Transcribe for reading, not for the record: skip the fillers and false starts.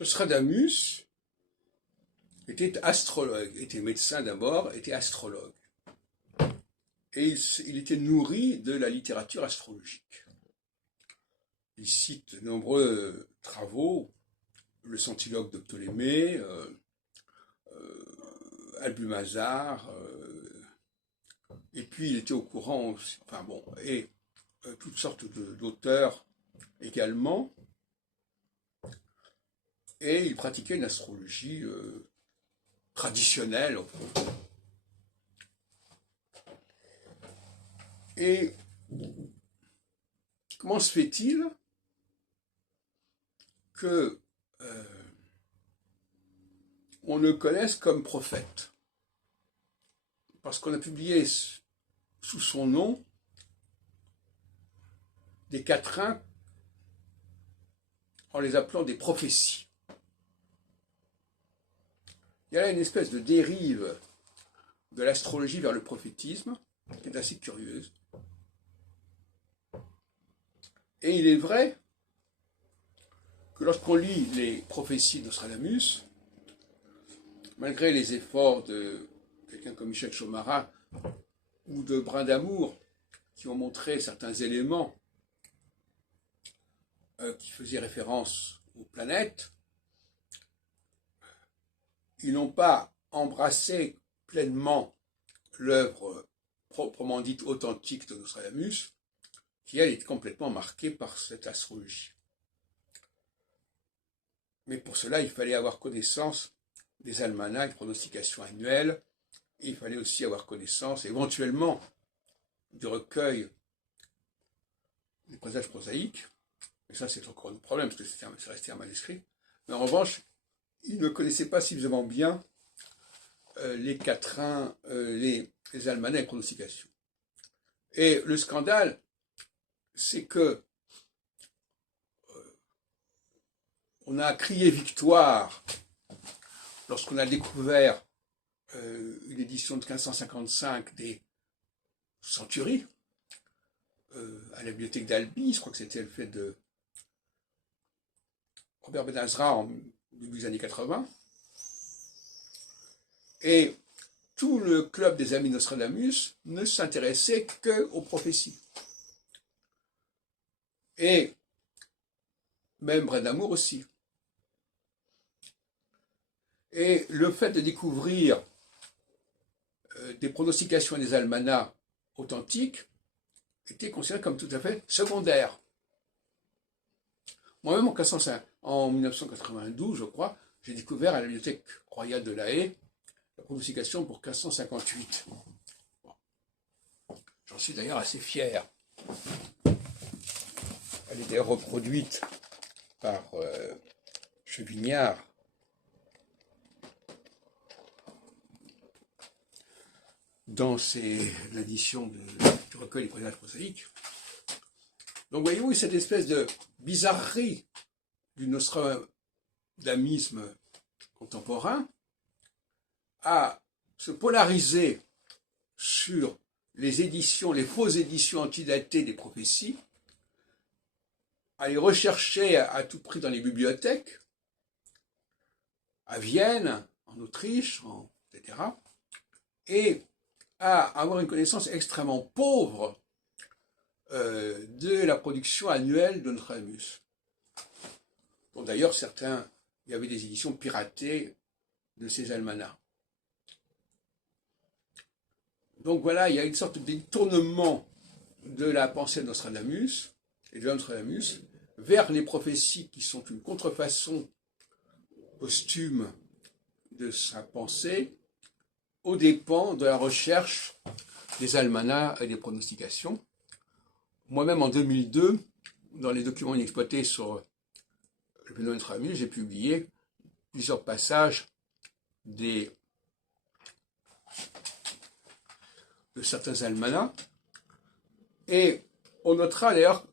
Nostradamus était astrologue, était médecin d'abord, était astrologue. Et il était nourri de la littérature astrologique. Il cite de nombreux travaux, le Centiloque de Ptolémée, Albumazar, et puis il était au courant, enfin bon, et toutes sortes d'auteurs également, et il pratiquait une astrologie traditionnelle. Et comment se fait-il que on le connaisse comme prophète? Parce qu'on a publié sous son nom des quatrains en les appelant des prophéties. Il y a là une espèce de dérive de l'astrologie vers le prophétisme qui est assez curieuse. Et il est vrai que lorsqu'on lit les prophéties de Nostradamus, malgré les efforts de quelqu'un comme Michel Chomara ou de Brindamour, qui ont montré certains éléments qui faisaient référence aux planètes, ils n'ont pas embrassé pleinement l'œuvre proprement dite authentique de Nostradamus, qui elle est complètement marquée par cette astrologie. Mais pour cela, il fallait avoir connaissance des almanachs, des pronostications annuelles, et il fallait aussi avoir connaissance éventuellement du recueil des présages prosaïques. Mais ça, c'est encore un problème, parce que c'est resté un manuscrit. Mais en revanche, il ne connaissait pas suffisamment bien les quatrains, les almanachs et pronostications. Et le scandale, c'est que on a crié victoire lorsqu'on a découvert une édition de 1555 des Centuries à la bibliothèque d'Albi. Je crois que c'était le fait de Robert Benazra en début des années 80. Et tout le club des amis Nostradamus ne s'intéressait qu'aux prophéties. Et même Brindamour aussi. Et le fait de découvrir des pronostications et des almanachs authentiques était considéré comme tout à fait secondaire. Moi-même, en 1992, je crois, j'ai découvert à la Bibliothèque royale de La Haye la pronostication pour 1558. Bon. J'en suis d'ailleurs assez fier. Elle est d'ailleurs reproduite par Chevignard. Dans l'édition du recueil des présages prosaïques. Donc voyez-vous, cette espèce de bizarrerie du nostradamisme contemporain à se polariser sur les éditions, les fausses éditions antidatées des prophéties, à les rechercher à tout prix dans les bibliothèques, à Vienne, en Autriche, etc., et à avoir une connaissance extrêmement pauvre de la production annuelle de Nostradamus. Bon, d'ailleurs, il y avait des éditions piratées de ces almanachs. Donc voilà, il y a une sorte de détournement de la pensée de Nostradamus et de Nostradamus vers les prophéties qui sont une contrefaçon posthume de sa pensée aux dépens de la recherche des almanachs et des pronostications. Moi-même, en 2002, dans les documents inexploités sur le phénomène Nostradamus, j'ai publié plusieurs passages de certains almanachs. Et on notera d'ailleurs